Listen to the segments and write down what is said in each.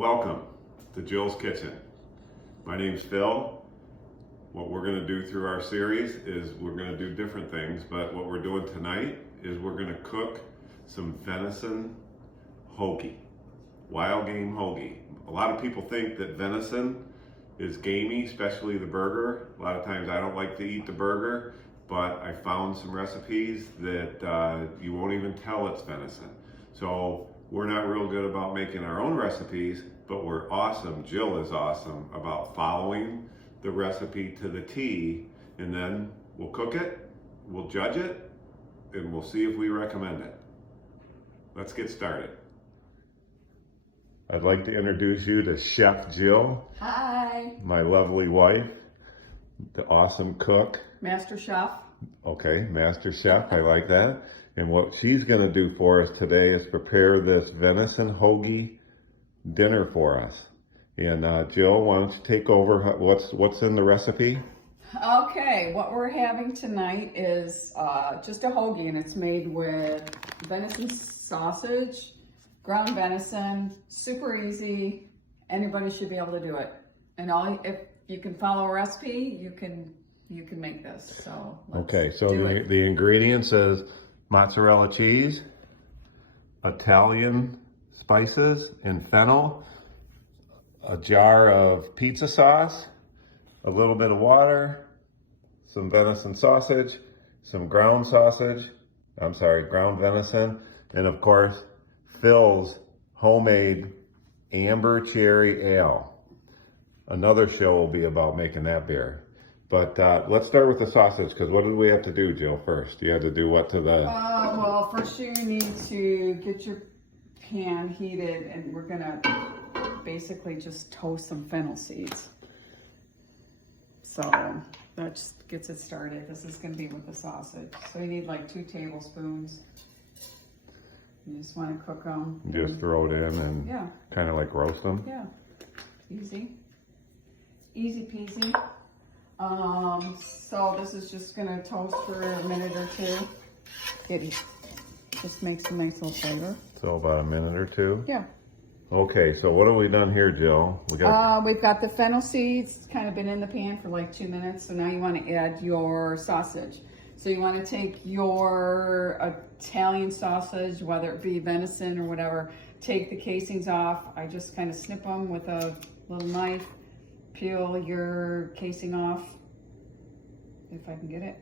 Welcome to Jill's Kitchen. My name's Phil. What we're going to do through our series is we're going to do different things, but what we're doing tonight is we're going to cook some venison hoagie, wild game hoagie. A lot of people think that venison is gamey, especially the burger. A lot of times I don't like to eat the burger, but I found some recipes that you won't even tell it's venison. So we're not real good about making our own recipes, but we're awesome. Jill is awesome about following the recipe to the T, and then we'll cook it, we'll judge it, and we'll see if we recommend it. Let's get started. I'd like to introduce you to Chef Jill. Hi. My lovely wife, the awesome cook. Master Chef. Okay, Master Chef, I like that. And what she's going to do for us today is prepare this venison hoagie dinner for us. And Jill, why don't you take over? What's in the recipe? Okay, what we're having tonight is just a hoagie, and it's made with venison sausage, ground venison, super easy. Anybody should be able to do it. And if you can follow a recipe, you can make this. So okay, so the ingredients is mozzarella cheese, Italian spices and fennel, a jar of pizza sauce, a little bit of water, some venison sausage, some ground venison, and of course, Phil's homemade amber cherry ale. Another show will be about making that beer. But let's start with the sausage, because what did we have to do, Jill, first? You had to do what to the... well, first you need to get your pan heated, and we're gonna basically just toast some fennel seeds. So that just gets it started. This is gonna be with the sausage. So you need like 2 tablespoons. You just wanna cook them. Just throw it in and kind of like roast them? Yeah, easy. Easy peasy. So this is just gonna toast for a minute or two. It just makes a nice little flavor. So about a minute or two? Yeah. Okay, so what have we done here, Jill? We've got the fennel seeds. It's kind of been in the pan for like 2 minutes. So now you want to add your sausage. So you want to take your Italian sausage, whether it be venison or whatever, take the casings off. I just kind of snip them with a little knife. Peel your casing off, if I can get it,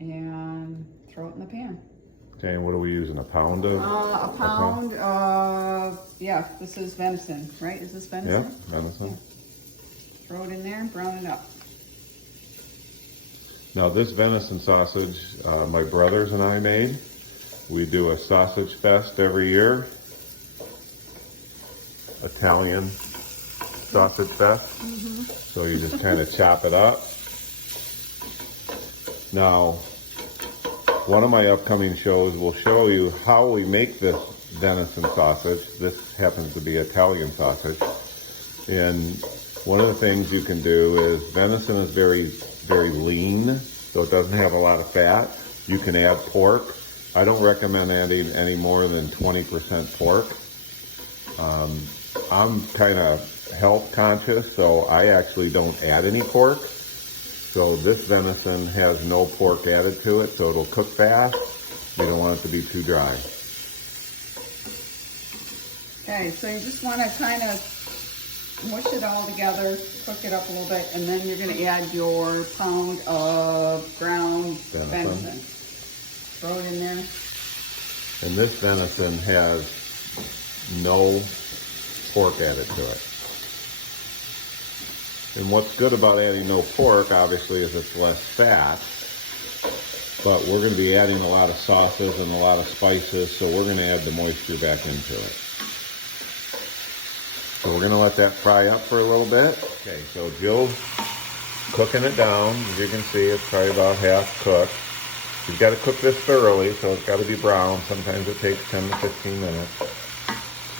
and throw it in the pan. Okay, and what are we using, a pound of? A pound of, yeah, this is venison, right? Is this venison? Yeah, venison. Yeah. Throw it in there and brown it up. Now this venison sausage, my brothers and I made. We do a sausage fest every year. Italian sausage fest. So you just kind of chop it up. Now, one of my upcoming shows will show you how we make this venison sausage. This happens to be Italian sausage. And one of the things you can do is venison is very, very lean, so it doesn't have a lot of fat. You can add pork. I don't recommend adding any more than 20% pork. I'm kind of health conscious, so I actually don't add any pork. So this venison has no pork added to it, so it'll cook fast. You don't want it to be too dry. Okay, so you just want to kind of mush it all together, cook it up a little bit, and then you're going to add your pound of ground venison. Throw it in there. And this venison has no pork added to it. And what's good about adding no pork, obviously, is it's less fat. But we're going to be adding a lot of sauces and a lot of spices, so we're going to add the moisture back into it. So we're going to let that fry up for a little bit. Okay, so Jill's cooking it down. As you can see, it's probably about half cooked. You've got to cook this thoroughly, so it's got to be brown. Sometimes it takes 10 to 15 minutes.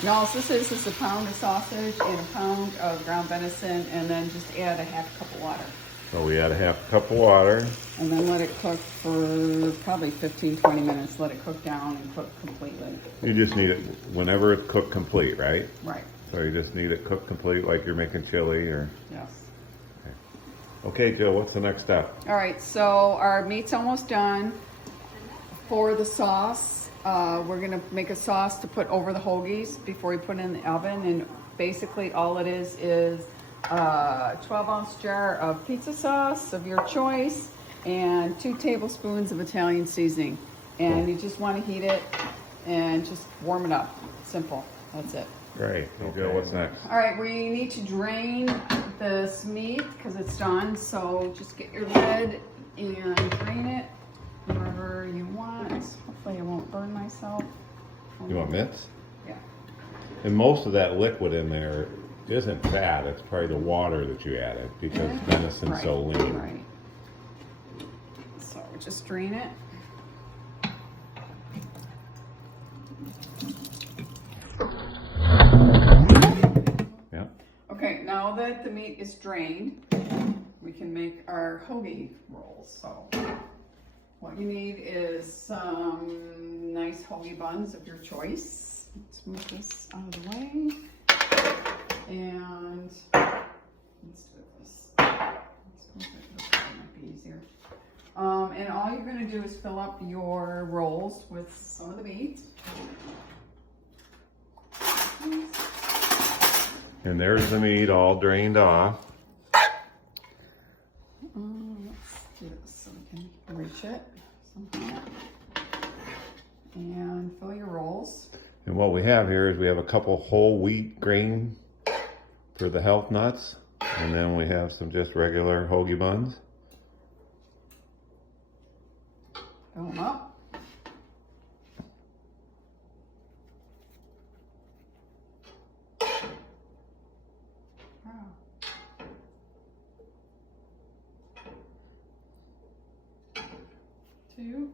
No, so this is a pound of sausage and a pound of ground venison, and then just add a half cup of water. So we add a half cup of water. And then let it cook for probably 15-20 minutes. Let it cook down and cook completely. You just need it whenever it's cooked complete, right? Right. So you just need it cooked complete like you're making chili or... Yes. Okay, Jill, what's the next step? All right, so our meat's almost done. For the sauce, we're gonna make a sauce to put over the hoagies before we put it in the oven. And basically all it is a 12-ounce jar of pizza sauce of your choice and 2 tablespoons of Italian seasoning. And you just wanna heat it and just warm it up. Simple, that's it. Great. Okay, what's next? All right, we need to drain this meat because it's done. So just get your lid and drain it wherever you want. Hopefully I won't burn myself. You want mitts? Yeah. And most of that liquid in there isn't fat. It's probably the water that you added because venison's so lean. Right. So just drain it. Yeah. Okay, now that the meat is drained, we can make our hoagie rolls. So what you need is some nice hoagie buns of your choice. Let's move this out of the way. And let's do this. Let's move it this way, might be easier. And all you're gonna do is fill up your rolls with some of the meat. And there's the meat all drained off. Let's do this so we can reach it somehow. And fill your rolls. And what we have here is we have a couple whole wheat grain for the health nuts. And then we have some just regular hoagie buns. Fill them up. Two.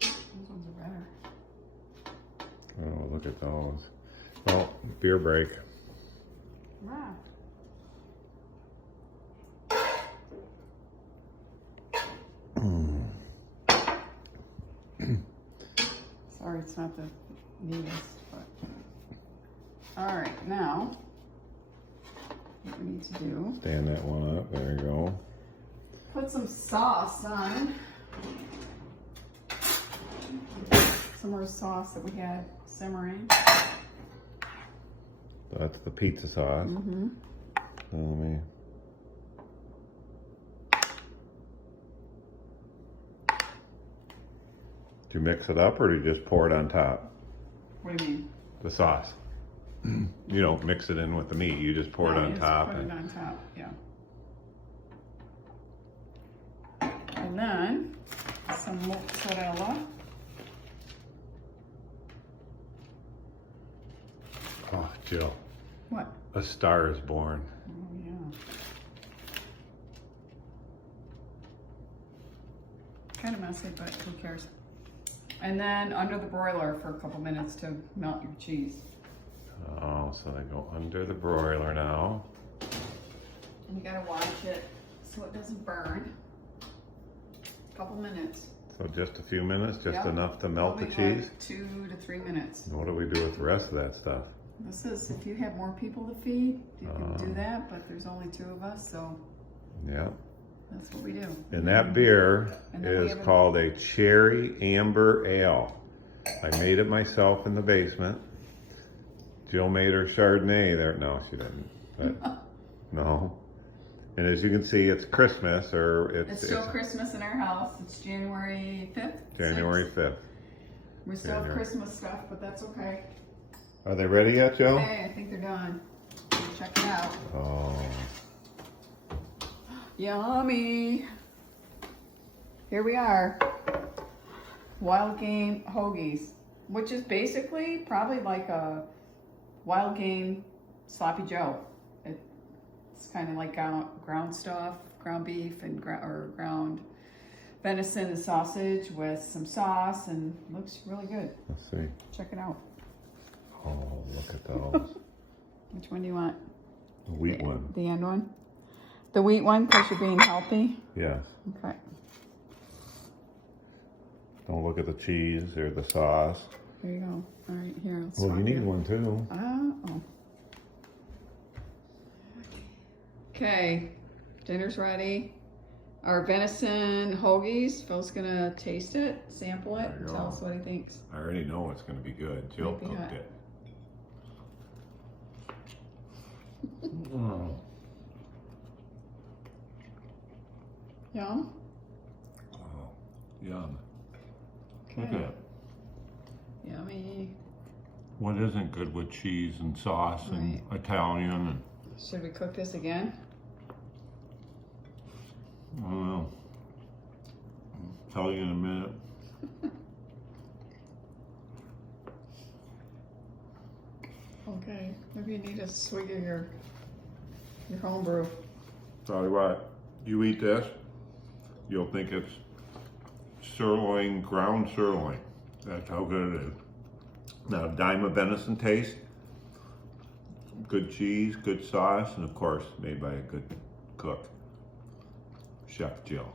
Those ones are better. Oh, look at those. Well, beer break. Wow. Sorry, it's not the neatest, but all right, now what we need to do, Stand that one up. There you go. put some sauce on. Some more sauce that we had simmering. So that's the pizza sauce. Mm-hmm. So let me... Do you mix it up or do you just pour it on top? What do you mean? The sauce. You don't mix it in with the meat. You just pour it No, on you just top. Put it on top, yeah. And then some mozzarella. Oh, Jill. What? A star is born. Oh, yeah. Kind of messy, but who cares? And then under the broiler for a couple minutes to melt your cheese. Oh, so they go under the broiler now. And you gotta watch it so it doesn't burn. A couple minutes. So just a few minutes, just Yep. enough to melt the Probably cheese? like 2 to 3 minutes. And what do we do with the rest of that stuff? This is, if you have more people to feed, you can do that, but there's only 2 of us, so Yeah. that's what we do. And that beer And then we is have a- called a Cherry Amber Ale. I made it myself in the basement. Jill made her Chardonnay there. No, she didn't. But no. And as you can see, it's Christmas, or It's still Christmas in our house. It's January 5th. January 6th. 5th. We still have January. Christmas stuff, but that's okay. Are they ready yet, Jill? Okay, I think they're done. Check it out. Oh. Yummy. Here we are. Wild Game Hoagies, which is basically probably like a Wild Game Sloppy Joe. It's kind of like ground stuff, ground beef and ground venison and sausage with some sauce, and looks really good. Let's see. Check it out. Oh, look at those. Which one do you want? The wheat one. The end one? The wheat one, because you're being healthy? Yes. Okay. Don't look at the cheese or the sauce. There you go. All right, here. Let's Well, swap you need it. one too. Oh. Okay, dinner's ready. Our venison hoagies. Phil's gonna taste it, sample it, There you and tell go. us what he thinks. I already know it's going to be good. Jill Might be cooked hot. it. Oh. Yum. Oh, yum. Look Okay. at it. Yummy. What isn't good with cheese and sauce and Right. Italian and Should we cook this again? I don't know. I'll tell you in a minute. Okay. Maybe you need a swig of your homebrew. Tell you what, you eat this, you'll think it's sirloin, ground sirloin. That's how good it is. Now, dime of venison taste, good cheese, good sauce, and of course, made by a good cook, Chef Jill.